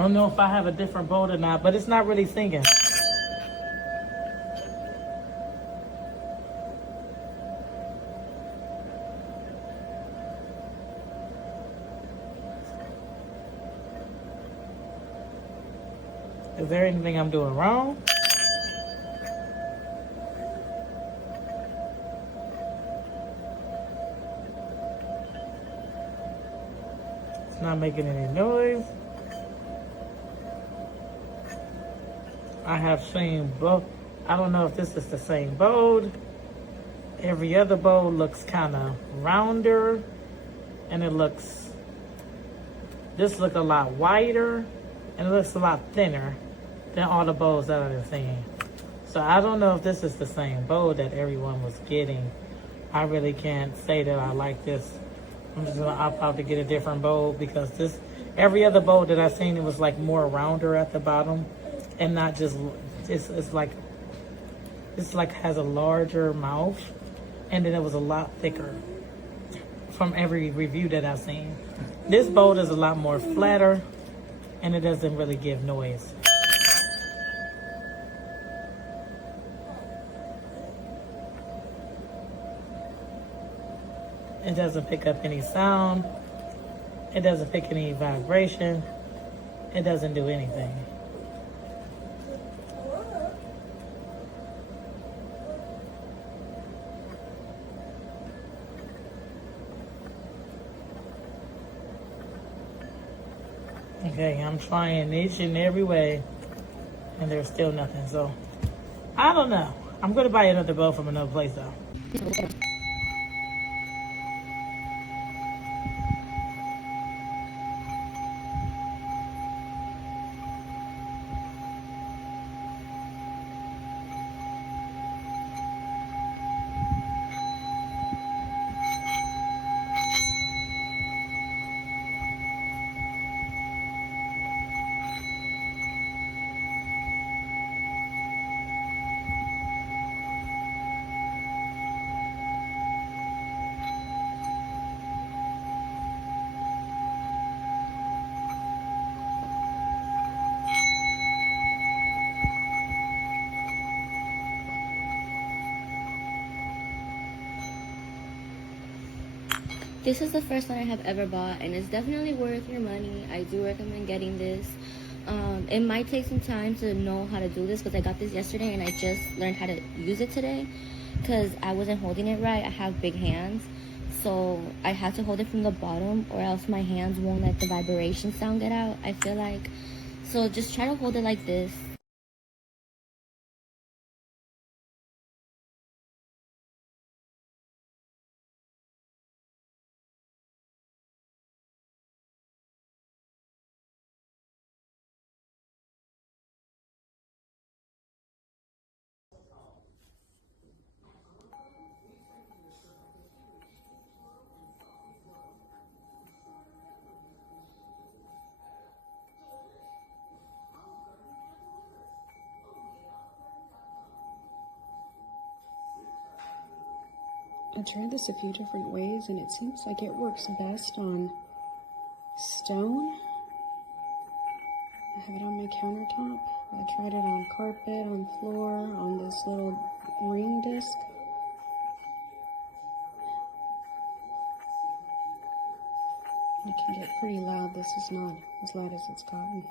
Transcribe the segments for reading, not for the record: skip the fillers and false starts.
don't know if I have a different boat or not, but it's not really singing. Is there anything I'm doing wrong? It's not making any noise. I have seen both. I don't know if this is the same boat. Every other boat looks kind of rounder, and this looks a lot wider, and it looks a lot thinner than all the bows that I've seen. So I don't know if this is the same bow that everyone was getting. I really can't say that I like this. I'm just gonna opt out to get a different bow because every other bow that I've seen, it was like more rounder at the bottom and not just, it's like has a larger mouth, and then it was a lot thicker from every review that I've seen. This boat is a lot more flatter and it doesn't really give noise. It doesn't pick up any sound. It doesn't pick any vibration. It doesn't do anything. Okay, I'm trying each and every way, and there's still nothing. So, I don't know. I'm going to buy another bow from another place, though. This is the first one I have ever bought, and it's definitely worth your money. I do recommend getting this. It might take some time to know how to do this because I got this yesterday and I just learned how to use it today because I wasn't holding it right. I have big hands, so I have to hold it from the bottom or else my hands won't let the vibration sound get out, I feel like. So just try to hold it like this. I tried this a few different ways and it seems like it works best on stone. I have it on my countertop. I tried it on carpet, on floor, on this little ring disc. It can get pretty loud. This is not as loud as it's gotten.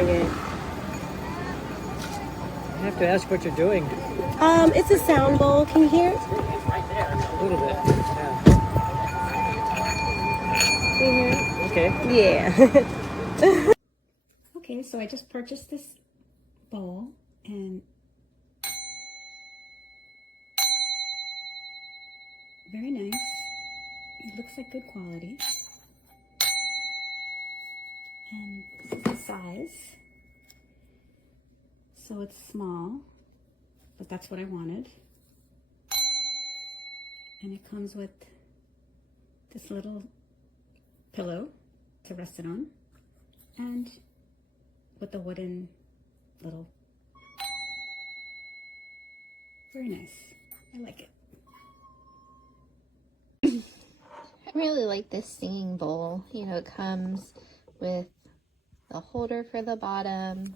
decorating it. I have to ask what you're doing. It's a sound bowl. Can you hear it? A little bit. Can you hear it? Okay. Yeah. Okay, so I just purchased this bowl and very nice. It looks like good quality. And this is the size. So it's small, but that's what I wanted. And it comes with this little pillow to rest it on, and with the wooden little, very nice. I like it. I really like this singing bowl. You know, it comes with the holder for the bottom,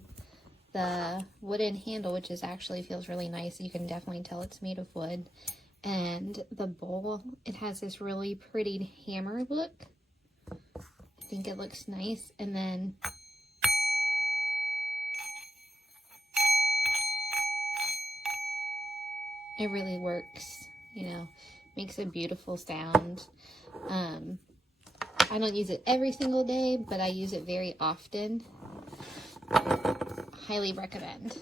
the wooden handle, which is actually feels really nice. You can definitely tell it's made of wood. And the bowl, it has this really pretty hammer look. I think it looks nice. And then it really works, you know, makes a beautiful sound. I don't use it every single day, but I use it very often. Highly recommend.